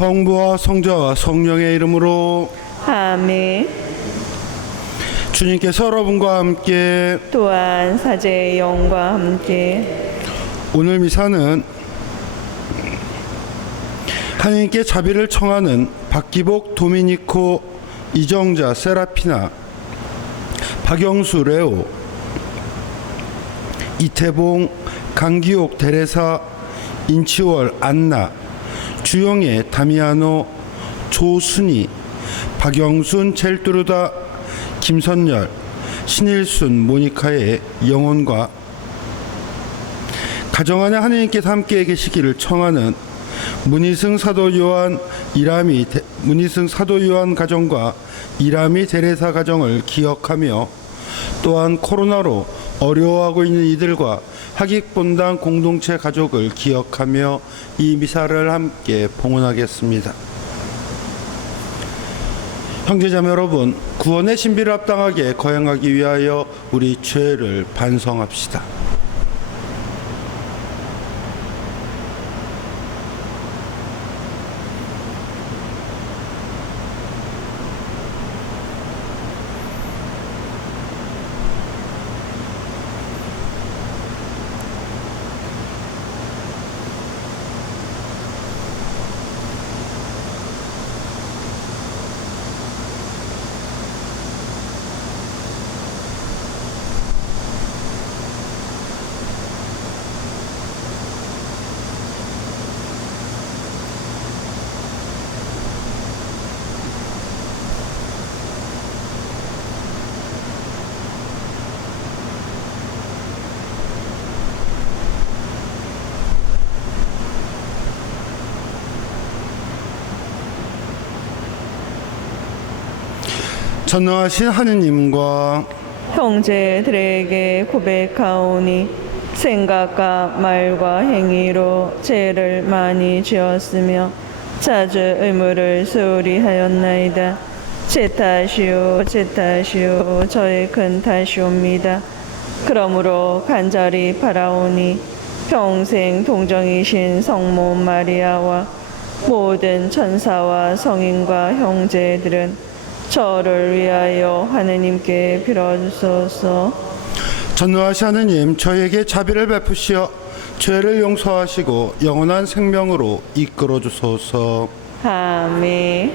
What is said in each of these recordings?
성부와 성자와 성령의 이름으로 아멘. 주님께서 여러분과 함께 또한 사제의 영과 함께 오늘 미사는 하나님께 자비를 청하는 박기복 도미니코 이정자 세라피나 박영수 레오 이태봉 강기옥 데레사 인치월 안나 주영애 다미아노 조순희 박영순 젤뚜르다 김선열 신일순 모니카의 영혼과 가정 안에 하나님께서 함께 계시기를 청하는 문희승 사도 요한 가정과 이라미 데레사 가정을 기억하며 또한 코로나로 어려워하고 있는 이들과 학익본당 공동체 가족을 기억하며 이 미사를 함께 봉헌하겠습니다. 형제자매 여러분, 구원의 신비를 합당하게 거행하기 위하여 우리 죄를 반성합시다. 전능하신 하느님과 형제들에게 고백하오니 생각과 말과 행위로 죄를 많이 지었으며 자주 의무를 소홀히 하였나이다. 제 탓이요 저의 큰 탓이옵니다. 그러므로 간절히 바라오니 평생 동정이신 성모 마리아와 모든 천사와 성인과 형제들은 저를 위하여 하느님께 빌어주소서. 전능하신 하느님, 저에게 자비를 베푸시어 죄를 용서하시고 영원한 생명으로 이끌어 주소서. 아멘.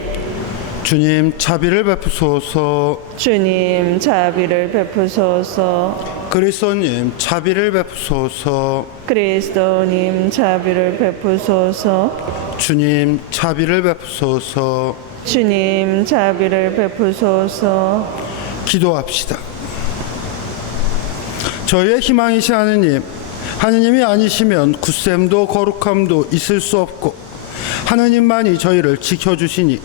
주님, 자비를 베푸소서. 주님 자비를 베푸소서. 그리스도님, 자비를 베푸소서. 그리스도님 자비를 베푸소서. 주님, 자비를 베푸소서. 주님 자비를 베푸소서. 기도합시다. 저희의 희망이신 하느님, 하느님이 아니시면 굳셈도 거룩함도 있을 수 없고 하느님만이 저희를 지켜주시니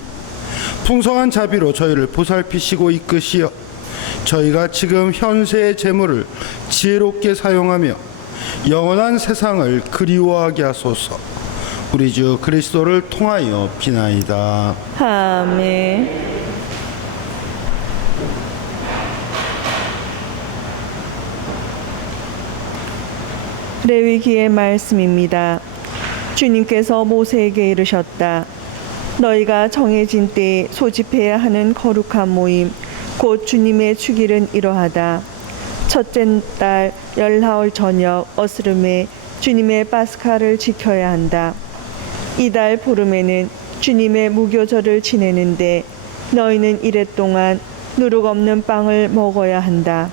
풍성한 자비로 저희를 보살피시고 이끄시어 저희가 지금 현세의 재물을 지혜롭게 사용하며 영원한 세상을 그리워하게 하소서. 우리 주 그리스도를 통하여 비나이다. 아멘. 레위기의 말씀입니다. 주님께서 모세에게 이르셨다. 너희가 정해진 때에 소집해야 하는 거룩한 모임 곧 주님의 축일은 이러하다. 첫째 달 열나흘 저녁 어스름에 주님의 파스카를 지켜야 한다. 이달 보름에는 주님의 무교절을 지내는데 너희는 이랫 동안 누룩 없는 빵을 먹어야 한다.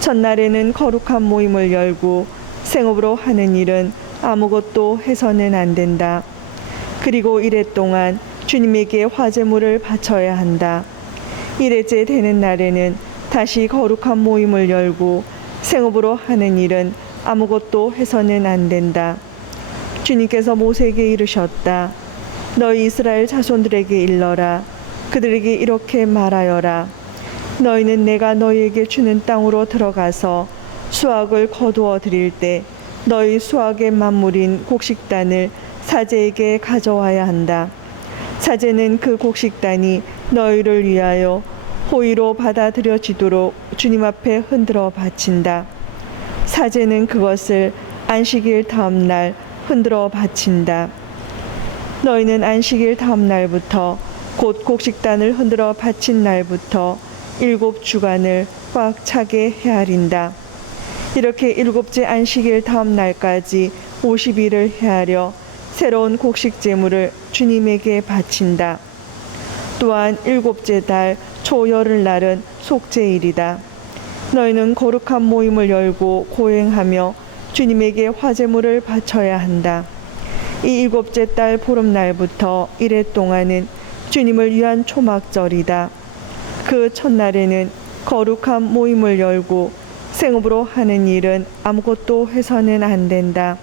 첫날에는 거룩한 모임을 열고 생업으로 하는 일은 아무것도 해서는 안 된다. 그리고 이랫 동안 주님에게 화제물을 바쳐야 한다. 이래째 되는 날에는 다시 거룩한 모임을 열고 생업으로 하는 일은 아무것도 해서는 안 된다. 주님께서 모세에게 이르셨다. 너희 이스라엘 자손들에게 일러라. 그들에게 이렇게 말하여라. 너희는 내가 너희에게 주는 땅으로 들어가서 수확을 거두어 드릴 때 너희 수확의 만물인 곡식단을 사제에게 가져와야 한다. 사제는 그 곡식단이 너희를 위하여 호의로 받아들여지도록 주님 앞에 흔들어 바친다. 사제는 그것을 안식일 다음 날 흔들어 바친다. 너희는 안식일 다음 날부터 곧 곡식단을 흔들어 바친 날부터 7주간을 꽉 차게 헤아린다. 이렇게 일곱째 안식일 다음 날까지 50일을 헤아려 새로운 곡식 제물을 주님에게 바친다. 또한 일곱째 달 초열흘날은 속죄일이다. 너희는 거룩한 모임을 열고 고행하며 주님에게 화제물을 바쳐야 한다. 이 일곱째 달 보름날부터 이래 동안은 주님을 위한 초막절이다. 그 첫날에는 거룩한 모임을 열고 생업으로 하는 일은 아무것도 해서는 안 된다.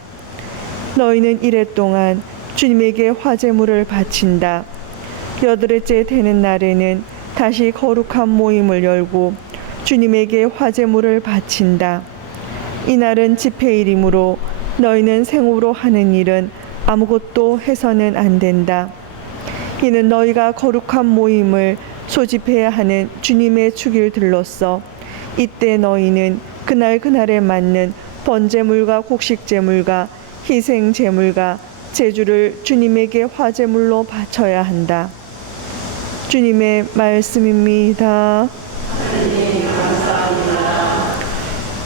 너희는 이래 동안 주님에게 화제물을 바친다. 여덟째 되는 날에는 다시 거룩한 모임을 열고 주님에게 화제물을 바친다. 이날은 집회일이므로 너희는 생업으로 하는 일은 아무것도 해서는 안 된다. 이는 너희가 거룩한 모임을 소집해야 하는 주님의 축일들로서 이때 너희는 그날에 맞는 번제물과 곡식제물과 희생제물과 제주를 주님에게 화제물로 바쳐야 한다. 주님의 말씀입니다.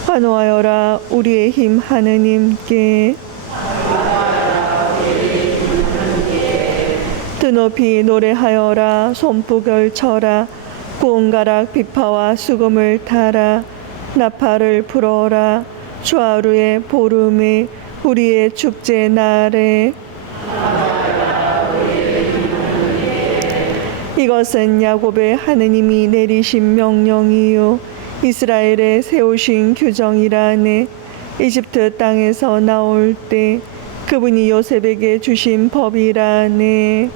환호하여라 우리의 힘 하느님께. 드높이 노래하여라 손풍 걸쳐라 구온가락 비파와 수금을 타라 나팔을 불어라 주하루의 보름에 우리의 축제 날에. 이것은 야곱의 하느님이 내리신 명령이요 이스라엘에 세우신 규정이라네. 이집트 땅에서 나올 때 그분이 요셉에게 주신 법이라네.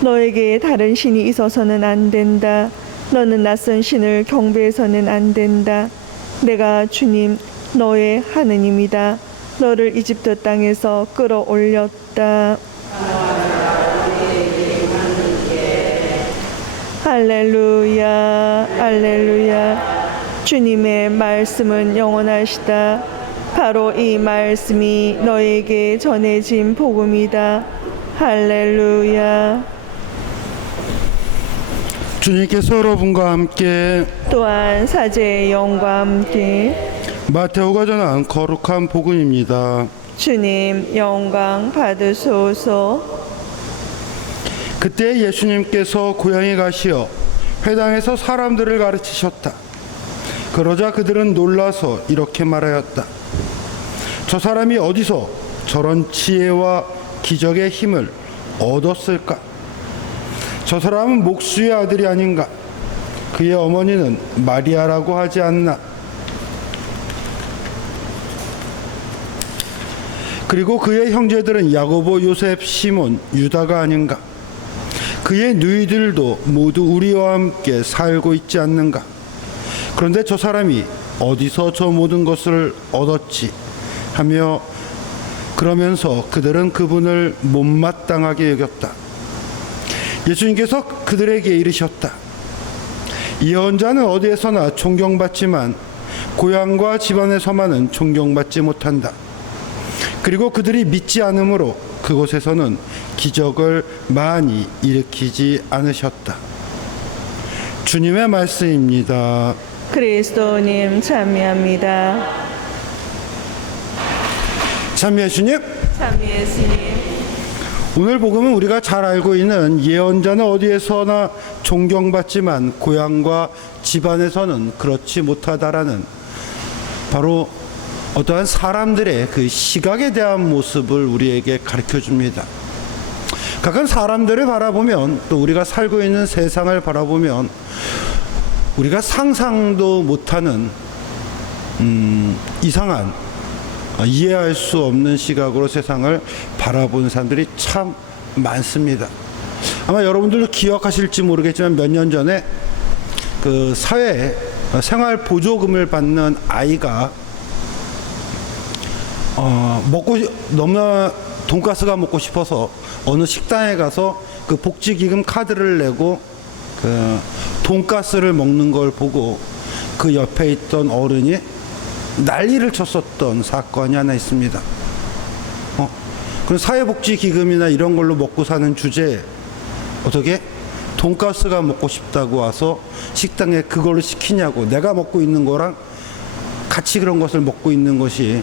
너에게 다른 신이 있어서는 안 된다. 너는 낯선 신을 경배해서는 안 된다. 내가 주님 너의 하느님이다. 너를 이집트 땅에서 끌어올렸다. 할렐루야 할렐루야. 주님의 말씀은 영원하시다. 바로 이 말씀이 너에게 전해진 복음이다. 할렐루야. 주님께서 여러분과 함께 또한 사제의 영과 함께 마테오가 전한 거룩한 복음입니다. 주님 영광 받으소서. 그때 예수님께서 고향에 가시어 회당에서 사람들을 가르치셨다. 그러자 그들은 놀라서 이렇게 말하였다. 저 사람이 어디서 저런 지혜와 기적의 힘을 얻었을까? 저 사람은 목수의 아들이 아닌가? 그의 어머니는 마리아라고 하지 않나? 그리고 그의 형제들은 야고보, 요셉, 시몬, 유다가 아닌가? 그의 누이들도 모두 우리와 함께 살고 있지 않는가? 그런데 저 사람이 어디서 저 모든 것을 얻었지? 하며 그러면서 그들은 그분을 못마땅하게 여겼다. 예수님께서 그들에게 이르셨다. 예언자는 어디에서나 존경받지만 고향과 집안에서만은 존경받지 못한다. 그리고 그들이 믿지 않으므로 그곳에서는 기적을 많이 일으키지 않으셨다. 주님의 말씀입니다. 그리스도님 참여합니다. 참여 주님. 참여 예수님. 오늘 복음은 우리가 잘 알고 있는 예언자는 어디에서나 존경받지만 고향과 집안에서는 그렇지 못하다라는 바로 어떠한 사람들의 그 시각에 대한 모습을 우리에게 가르쳐 줍니다. 가끔 사람들을 바라보면 또 우리가 살고 있는 세상을 바라보면 우리가 상상도 못하는 이상한 이해할 수 없는 시각으로 세상을 바라보는 사람들이 참 많습니다. 아마 여러분들도 기억하실지 모르겠지만 몇 년 전에 그 사회에 생활 보조금을 받는 아이가 너무나 돈가스가 먹고 싶어서 어느 식당에 가서 그 복지기금 카드를 내고 그 돈가스를 먹는 걸 보고 그 옆에 있던 어른이 난리를 쳤었던 사건이 하나 있습니다. 그럼 사회복지기금이나 이런 걸로 먹고 사는 주제에 어떻게 돈가스가 먹고 싶다고 와서 식당에 그걸로 시키냐고, 내가 먹고 있는 거랑 같이 그런 것을 먹고 있는 것이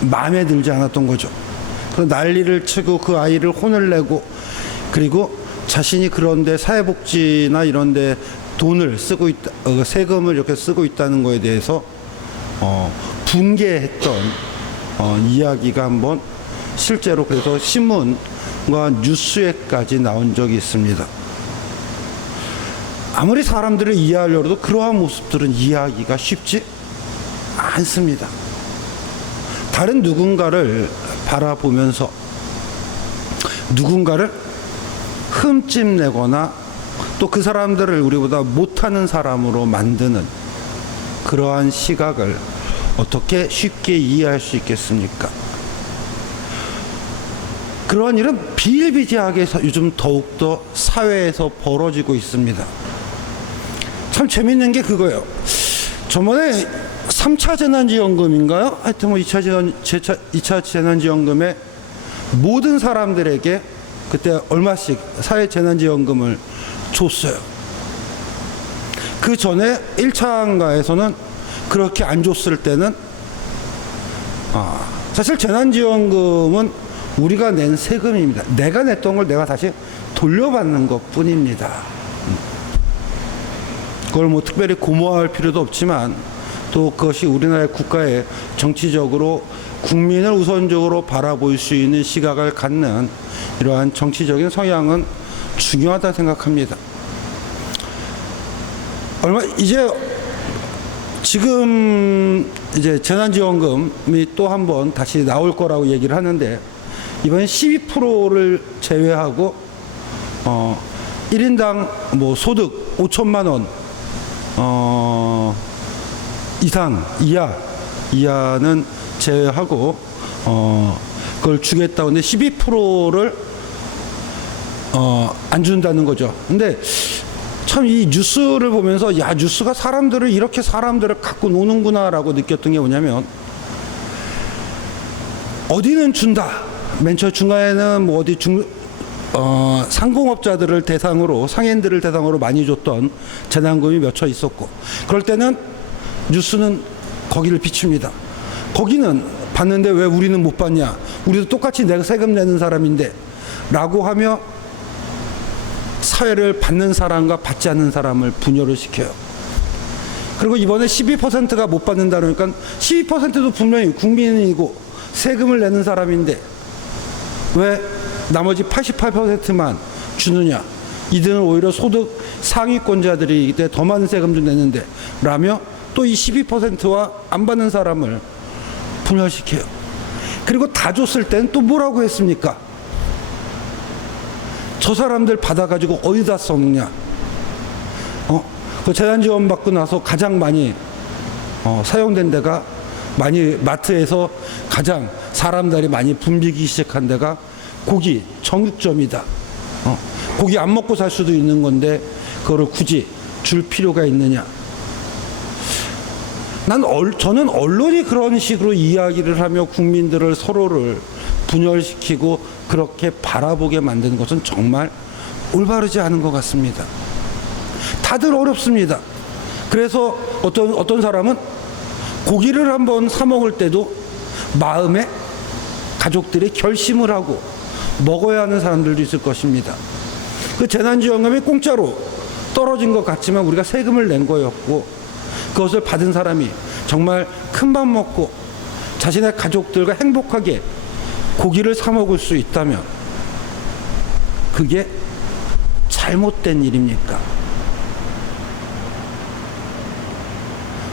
마음에 들지 않았던 거죠. 그래서 난리를 치고 그 아이를 혼을 내고, 그리고 자신이 그런데 사회복지나 이런데 돈을 쓰고 있다, 세금을 이렇게 쓰고 있다는 거에 대해서 분개했던 이야기가 한번 실제로 그래서 신문과 뉴스에까지 나온 적이 있습니다. 아무리 사람들을 이해하려고 해도 그러한 모습들은 이해하기가 쉽지 않습니다. 다른 누군가를 바라보면서 누군가를 흠집내거나 또 그 사람들을 우리보다 못하는 사람으로 만드는 그러한 시각을 어떻게 쉽게 이해할 수 있겠습니까? 그러한 일은 비일비재하게 요즘 더욱더 사회에서 벌어지고 있습니다. 참 재밌는 게 그거예요. 저번에 3차 재난지원금인가요? 하여튼 뭐 2차 재난지원금에 모든 사람들에게 그때 얼마씩 사회재난지원금을 줬어요. 그 전에 1차인가에서는 그렇게 안 줬을 때는 사실 재난지원금은 우리가 낸 세금입니다. 내가 냈던 걸 내가 다시 돌려받는 것 뿐입니다. 그걸 뭐 특별히 고마워할 필요도 없지만 또 그것이 우리나라의 국가의 정치적으로 국민을 우선적으로 바라볼 수 있는 시각을 갖는 이러한 정치적인 성향은 중요하다 생각합니다. 지금 이제 재난지원금이 또 한 번 다시 나올 거라고 얘기를 하는데, 이번에 12%를 제외하고 1인당 뭐 소득 5천만 원 이하는 제외하고 그걸 주겠다고 하는데 12%를 안 준다는 거죠. 근데 참 이 뉴스를 보면서 야, 뉴스가 사람들을 이렇게 사람들을 갖고 노는구나라고 느꼈던 게 뭐냐면, 어디는 준다. 맨 처음 중간에는 뭐 어디 상공업자들을 대상으로, 상인들을 대상으로 많이 줬던 재난금이 몇 초 있었고, 그럴 때는 뉴스는 거기를 비춥니다. 거기는 받는데 왜 우리는 못 받냐? 우리도 똑같이 내가 세금 내는 사람인데 라고 하며 사회를 받는 사람과 받지 않는 사람을 분열을 시켜요. 그리고 이번에 12%가 못 받는다 그러니까 12%도 분명히 국민이고 세금을 내는 사람인데 왜 나머지 88%만 주느냐? 이들은 오히려 소득 상위권자들이 이때 더 많은 세금도 내는데 라며 또 이 12%와 안 받는 사람을 분열시켜요. 그리고 다 줬을 때는 또 뭐라고 했습니까? 저 사람들 받아가지고 어디다 써먹냐? 그 재난지원 받고 나서 가장 많이 사용된 데가, 많이 마트에서 가장 사람들이 많이 붐비기 시작한 데가 고기, 정육점이다. 고기 안 먹고 살 수도 있는 건데 그거를 굳이 줄 필요가 있느냐? 저는 언론이 그런 식으로 이야기를 하며 국민들을 서로를 분열시키고 그렇게 바라보게 만드는 것은 정말 올바르지 않은 것 같습니다. 다들 어렵습니다. 그래서 어떤 사람은 고기를 한번 사 먹을 때도 마음에 가족들이 결심을 하고 먹어야 하는 사람들도 있을 것입니다. 그 재난지원금이 공짜로 떨어진 것 같지만 우리가 세금을 낸 거였고, 그것을 받은 사람이 정말 큰맘 먹고 자신의 가족들과 행복하게 고기를 사 먹을 수 있다면 그게 잘못된 일입니까?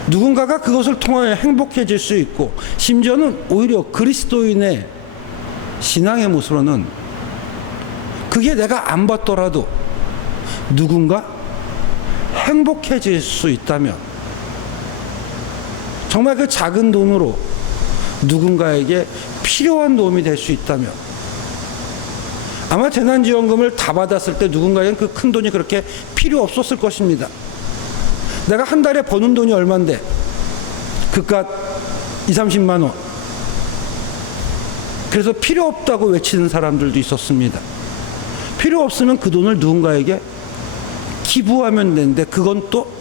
누군가가 그것을 통하여 행복해질 수 있고, 심지어는 오히려 그리스도인의 신앙의 모습으로는 그게 내가 안 받더라도 누군가 행복해질 수 있다면, 정말 그 작은 돈으로 누군가에게 필요한 도움이 될 수 있다면, 아마 재난지원금을 다 받았을 때 누군가에겐 그 큰 돈이 그렇게 필요 없었을 것입니다. 내가 한 달에 버는 돈이 얼만데 그깟 20, 30만 원. 그래서 필요 없다고 외치는 사람들도 있었습니다. 필요 없으면 그 돈을 누군가에게 기부하면 되는데 그건 또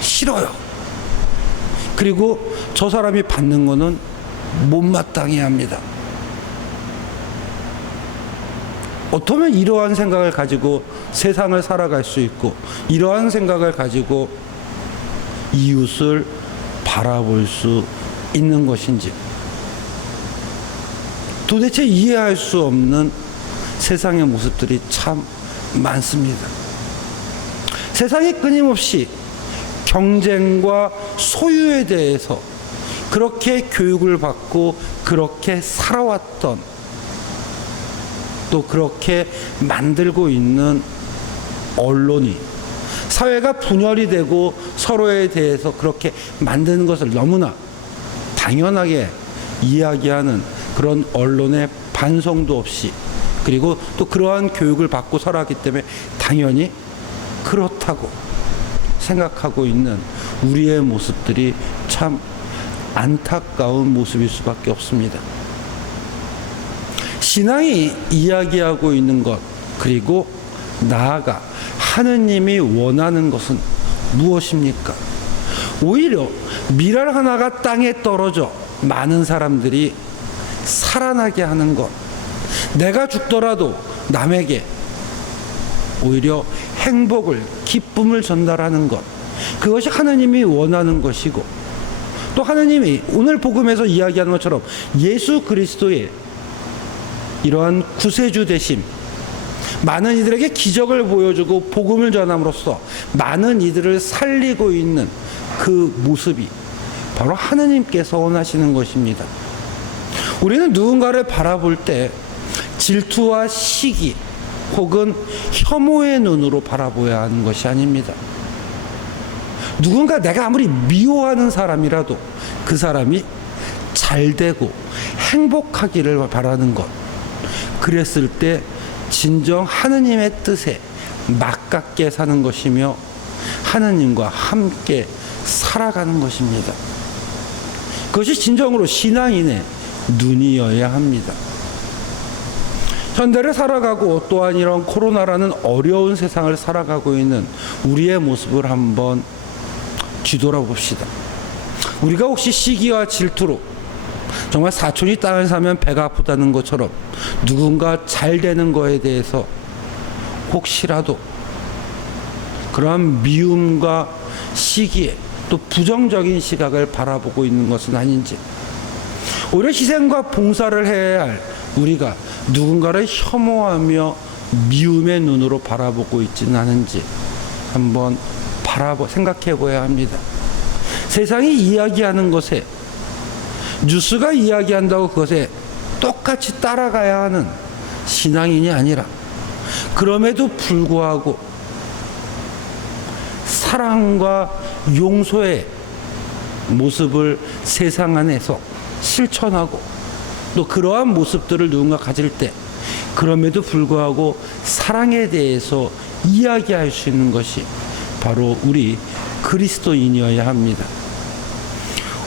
싫어요. 그리고 저 사람이 받는 거는 못마땅해 합니다. 어쩌면 이러한 생각을 가지고 세상을 살아갈 수 있고 이러한 생각을 가지고 이웃을 바라볼 수 있는 것인지 도대체 이해할 수 없는 세상의 모습들이 참 많습니다. 세상이 끊임없이 경쟁과 소유에 대해서 그렇게 교육을 받고 그렇게 살아왔던 또 그렇게 만들고 있는 언론이 사회가 분열이 되고 서로에 대해서 그렇게 만드는 것을 너무나 당연하게 이야기하는 그런 언론의 반성도 없이 그리고 또 그러한 교육을 받고 살아왔기 때문에 당연히 그렇다고 생각하고 있는 우리의 모습들이 참 안타까운 모습일 수밖에 없습니다. 신앙이 이야기하고 있는 것 그리고 나아가 하느님이 원하는 것은 무엇입니까? 오히려 밀알 하나가 땅에 떨어져 많은 사람들이 살아나게 하는 것, 내가 죽더라도 남에게 오히려 행복을, 기쁨을 전달하는 것, 그것이 하느님이 원하는 것이고 또 하느님이 오늘 복음에서 이야기하는 것처럼 예수 그리스도의 이러한 구세주 되심, 많은 이들에게 기적을 보여주고 복음을 전함으로써 많은 이들을 살리고 있는 그 모습이 바로 하느님께서 원하시는 것입니다. 우리는 누군가를 바라볼 때 질투와 시기 혹은 혐오의 눈으로 바라보아야 하는 것이 아닙니다. 누군가 내가 아무리 미워하는 사람이라도 그 사람이 잘되고 행복하기를 바라는 것, 그랬을 때 진정 하느님의 뜻에 맞게 사는 것이며 하느님과 함께 살아가는 것입니다. 그것이 진정으로 신앙인의 눈이어야 합니다. 현대를 살아가고 또한 이런 코로나라는 어려운 세상을 살아가고 있는 우리의 모습을 한번 뒤돌아봅시다. 우리가 혹시 시기와 질투로 정말 사촌이 땅을 사면 배가 아프다는 것처럼 누군가 잘 되는 거에 대해서 혹시라도 그러한 미움과 시기에 또 부정적인 시각을 바라보고 있는 것은 아닌지, 오히려 희생과 봉사를 해야 할 우리가 누군가를 혐오하며 미움의 눈으로 바라보고 있지는 않은지 한번 생각해 보아야 합니다. 세상이 이야기하는 것에, 뉴스가 이야기한다고 그것에 똑같이 따라가야 하는 신앙인이 아니라 그럼에도 불구하고 사랑과 용서의 모습을 세상 안에서 실천하고 또 그러한 모습들을 누군가 가질 때 그럼에도 불구하고 사랑에 대해서 이야기할 수 있는 것이 바로 우리 그리스도인이어야 합니다.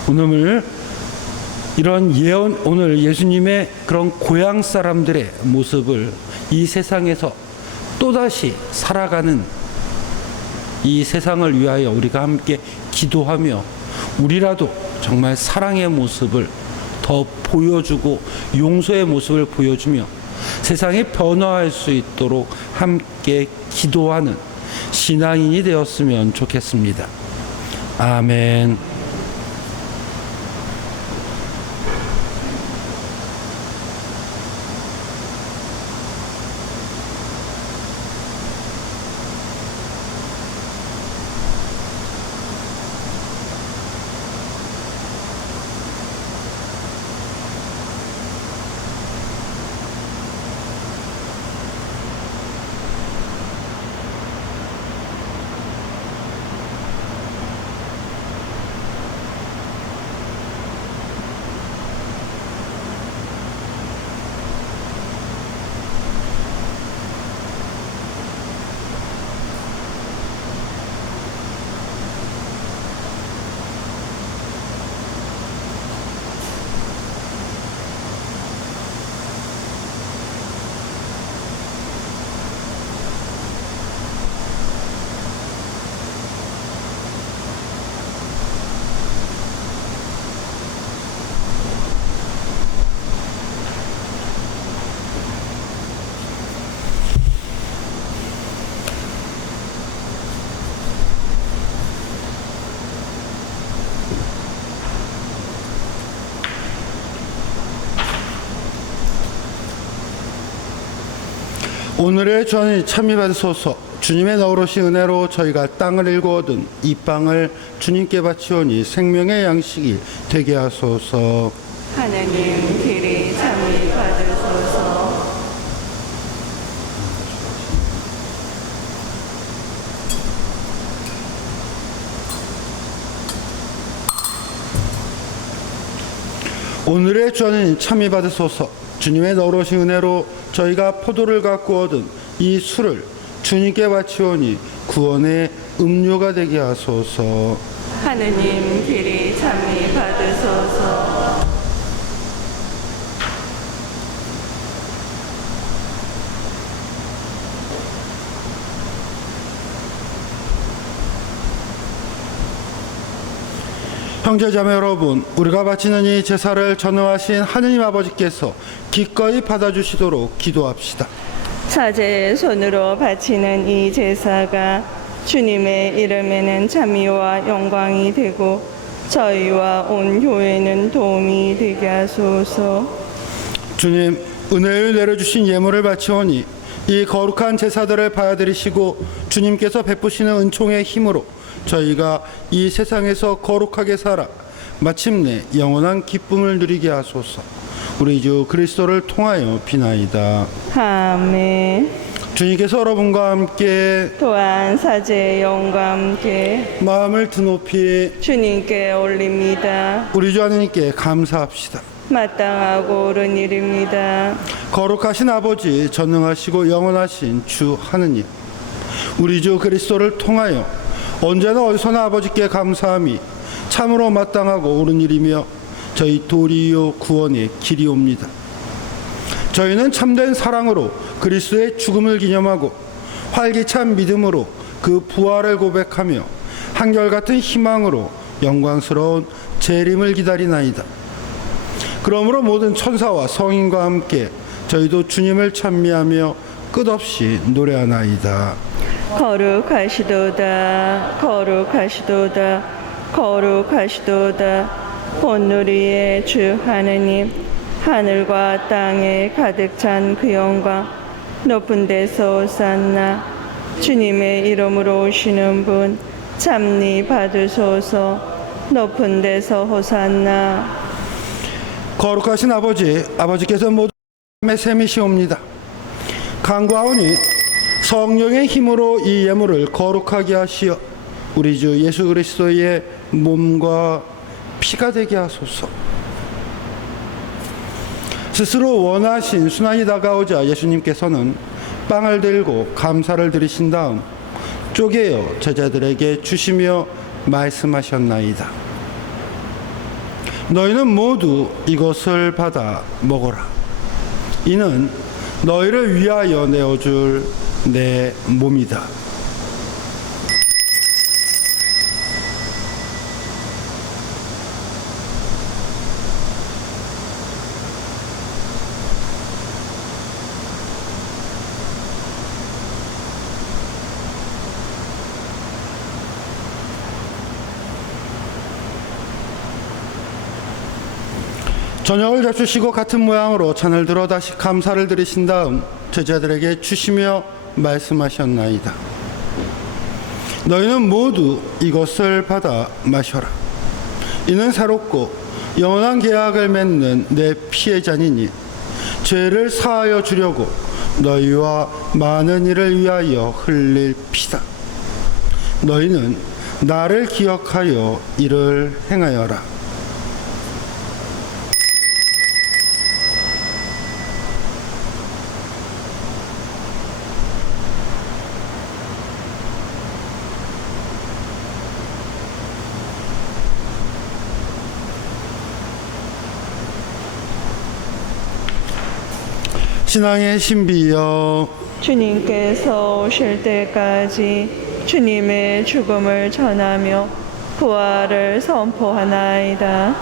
오늘 이런 오늘 예수님의 그런 고향 사람들의 모습을 이 세상에서 또다시 살아가는 이 세상을 위하여 우리가 함께 기도하며 우리라도 정말 사랑의 모습을 더 보여주고 용서의 모습을 보여주며 세상이 변화할 수 있도록 함께 기도하는 신앙인이 되었으면 좋겠습니다. 아멘. 오늘의 전이 참여 받으소서. 주님의 너그러신 은혜로 저희가 땅을 일구 얻은 이 빵을 주님께 바치오니 생명의 양식이 되게 하소서. 하나님 길이 참이 받으소서. 오늘의 전이 참여 받으소서. 주님의 너그러신 은혜로 저희가 포도를 갖고 얻은 이 술을 주님께 바치오니 구원의 음료가 되게 하소서. 하느님 길이 참이 받으소서. 형제자매 여러분, 우리가 바치는 이 제사를 전능하신 하느님 아버지께서 기꺼이 받아주시도록 기도합시다. 사제의 손으로 바치는 이 제사가 주님의 이름에는 참미와 영광이 되고 저희와 온 교회는 도움이 되게 하소서. 주님, 은혜를 내려주신 예물을 바치오니 이 거룩한 제사들을 받아들이시고 주님께서 베푸시는 은총의 힘으로 저희가 이 세상에서 거룩하게 살아 마침내 영원한 기쁨을 누리게 하소서. 우리 주 그리스도를 통하여 비나이다. 아멘. 주님께서 여러분과 함께 또한 사제의 영과 함께 마음을 드높이 주님께 올립니다. 우리 주 하느님께 감사합시다. 마땅하고 옳은 일입니다. 거룩하신 아버지, 전능하시고 영원하신 주 하느님, 우리 주 그리스도를 통하여 언제나 어디서나 아버지께 감사함이 참으로 마땅하고 옳은 일이며 저희 도리요 구원의 길이옵니다. 저희는 참된 사랑으로 그리스도의 죽음을 기념하고 활기찬 믿음으로 그 부활을 고백하며 한결같은 희망으로 영광스러운 재림을 기다리나이다. 그러므로 모든 천사와 성인과 함께 저희도 주님을 찬미하며 끝없이 노래하나이다. 거룩하시도다 거룩하시도다 거룩하시도다 온누리의 주 하느님, 하늘과 땅에 가득 찬 그 영광, 높은 데서 오산나. 주님의 이름으로 오시는 분 참니 받으소서. 높은 데서 호산나. 거룩하신 아버지, 아버지께서 모든 의 셈이시옵니다. 간구하오니 성령의 힘으로 이 예물을 거룩하게 하시어 우리 주 예수 그리스도의 몸과 피가 되게 하소서. 스스로 원하신 순환이 다가오자 예수님께서는 빵을 들고 감사를 드리신 다음 쪼개어 제자들에게 주시며 말씀하셨나이다. 너희는 모두 이것을 받아 먹어라. 이는 너희를 위하여 내어줄 내 몸이다. 저녁을 잡수시고 같은 모양으로 잔을 들어 다시 감사를 드리신 다음 제자들에게 주시며 말씀하셨나이다. 너희는 모두 이것을 받아 마셔라. 이는 새롭고 영원한 계약을 맺는 내 피의 잔이니 죄를 사하여 주려고 너희와 많은 이를 위하여 흘릴 피다. 너희는 나를 기억하여 이를 행하여라. 신앙의 신비여, 주님께서 오실 때까지 주님의 죽음을 전하며 부활을 선포하나이다.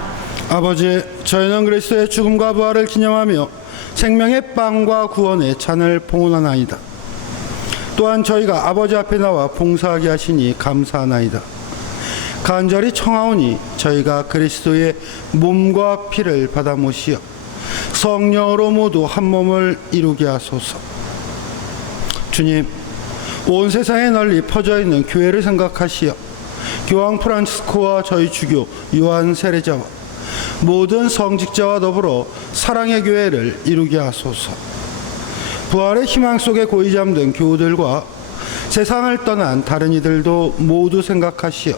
아버지, 저희는 그리스도의 죽음과 부활을 기념하며 생명의 빵과 구원의 잔을 봉헌하나이다. 또한 저희가 아버지 앞에 나와 봉사하게 하시니 감사하나이다. 간절히 청하오니 저희가 그리스도의 몸과 피를 받아 모시어 성령으로 모두 한 몸을 이루게 하소서. 주님, 온 세상에 널리 퍼져 있는 교회를 생각하시어 교황 프란치스코와 저희 주교 요한 세례자와 모든 성직자와 더불어 사랑의 교회를 이루게 하소서. 부활의 희망 속에 고이 잠든 교우들과 세상을 떠난 다른 이들도 모두 생각하시어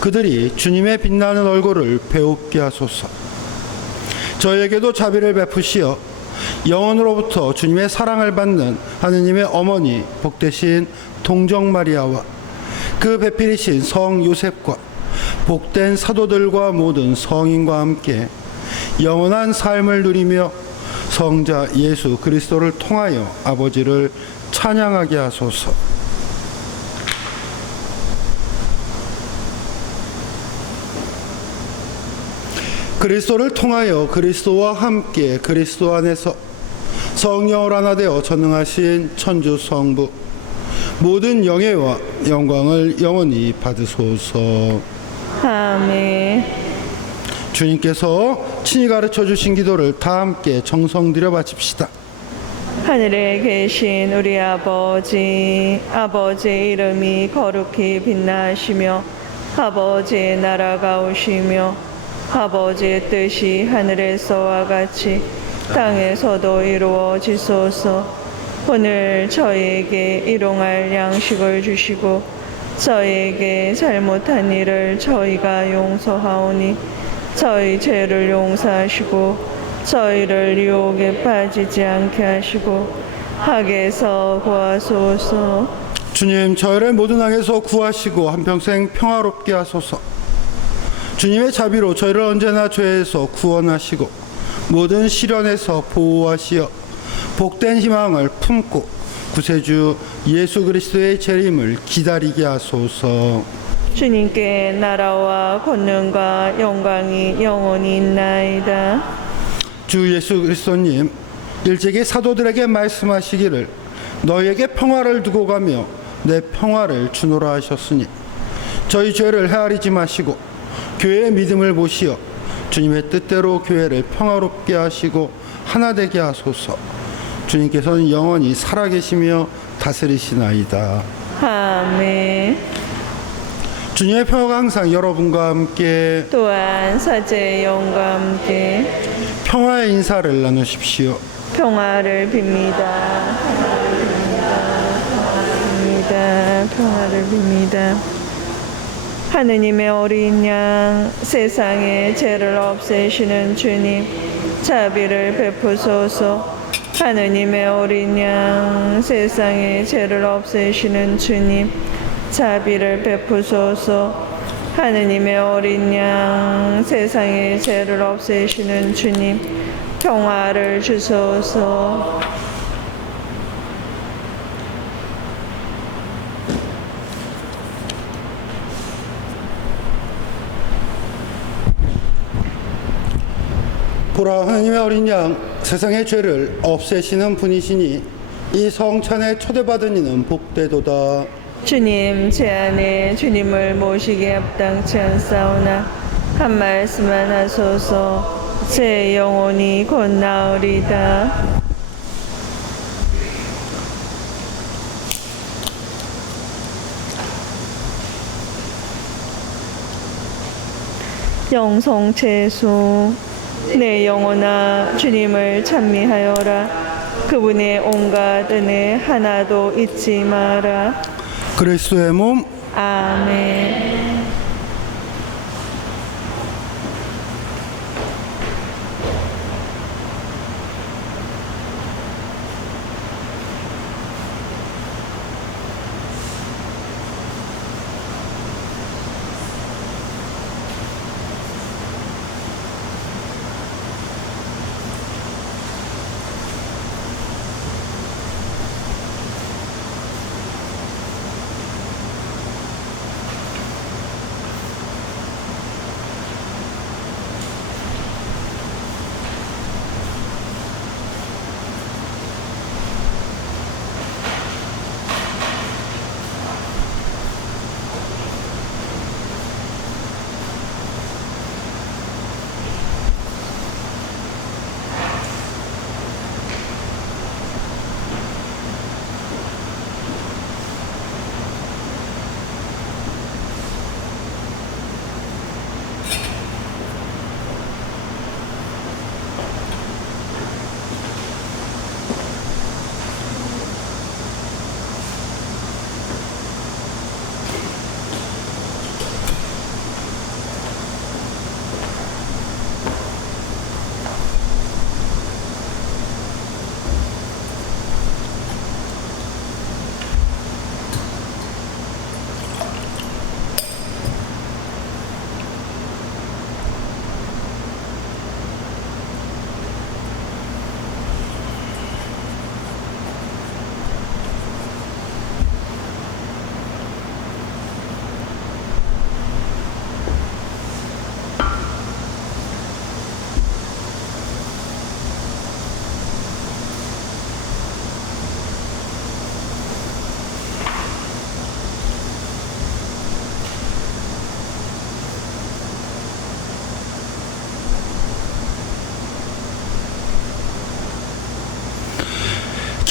그들이 주님의 빛나는 얼굴을 배웁게 하소서. 저희에게도 자비를 베푸시어 영원으로부터 주님의 사랑을 받는 하느님의 어머니 복되신 동정 마리아와 그 배필이신 성 요셉과 복된 사도들과 모든 성인과 함께 영원한 삶을 누리며 성자 예수 그리스도를 통하여 아버지를 찬양하게 하소서. 그리스도를 통하여 그리스도와 함께 그리스도 안에서 성령을 하나 되어 전능하신 천주 성부 모든 영예와 영광을 영원히 받으소서. 아멘. 주님께서 친히 가르쳐 주신 기도를 다 함께 정성 들여 바칩시다. 하늘에 계신 우리 아버지, 아버지의 이름이 거룩히 빛나시며 아버지의 나라가 오시며 아버지의 뜻이 하늘에서와 같이 땅에서도 이루어지소서. 오늘 저희에게 일용할 양식을 주시고 저희에게 잘못한 일을 저희가 용서하오니 저희 죄를 용서하시고 저희를 유혹에 빠지지 않게 하시고 악에서 구하소서. 주님, 저희를 모든 악에서 구하시고 한평생 평화롭게 하소서. 주님의 자비로 저희를 언제나 죄에서 구원하시고 모든 시련에서 보호하시어 복된 희망을 품고 구세주 예수 그리스도의 재림을 기다리게 하소서. 주님께 나라와 권능과 영광이 영원히 있나이다. 주 예수 그리스도님, 일제기 사도들에게 말씀하시기를 너희에게 평화를 두고 가며 내 평화를 주노라 하셨으니 저희 죄를 헤아리지 마시고 교회의 믿음을 보시어 주님의 뜻대로 교회를 평화롭게 하시고 하나 되게 하소서. 주님께서는 영원히 살아계시며 다스리시나이다. 아멘. 주님의 평화가 항상 여러분과 함께 또한 사제의 영과 함께 평화의 인사를 나누십시오. 평화를 빕니다. 평화를 빕니다. 하느님의 어린 양, 세상의 죄를 없애시는 주님, 자비를 베푸소서. 하느님의 어린 양, 세상의 죄를 없애시는 주님, 자비를 베푸소서. 하느님의 어린 양, 세상의 죄를 없애시는 주님, 평화를 주소서. 보라, 하느님의 어린 양, 세상의 죄를 없애시는 분이시니 이 성찬에 초대받은 이는 복되도다. 주님, 제 안에 주님을 모시기에 합당치 않사오나 한 말씀만 하소서. 제 영혼이 곧 나으리다. 영성체수. 내 영혼아, 주님을 찬미하여라. 그분의 온갖 은혜 하나도 잊지 마라. 그리스도의 몸, 아멘.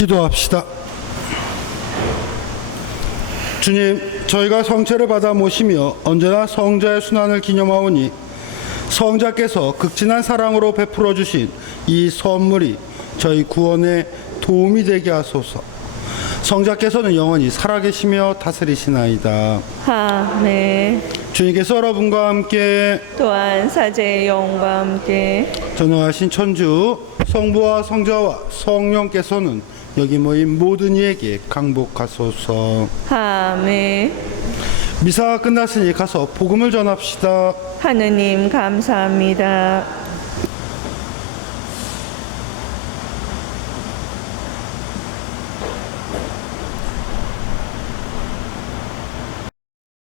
기도합시다. 주님, 저희가 성체를 받아 모시며 언제나 성자의 순환을 기념하오니 성자께서 극진한 사랑으로 베풀어 주신 이 선물이 저희 구원에 도움이 되게 하소서. 성자께서는 영원히 살아계시며 다스리시나이다. 아멘. 주님께서 여러분과 함께 또한 사제의 영과 함께 전능하신 천주 성부와 성자와 성령께서는 여기 모인 모든 이에게 강복하소서. 아멘. 미사가 끝났으니 가서 복음을 전합시다. 하느님 감사합니다.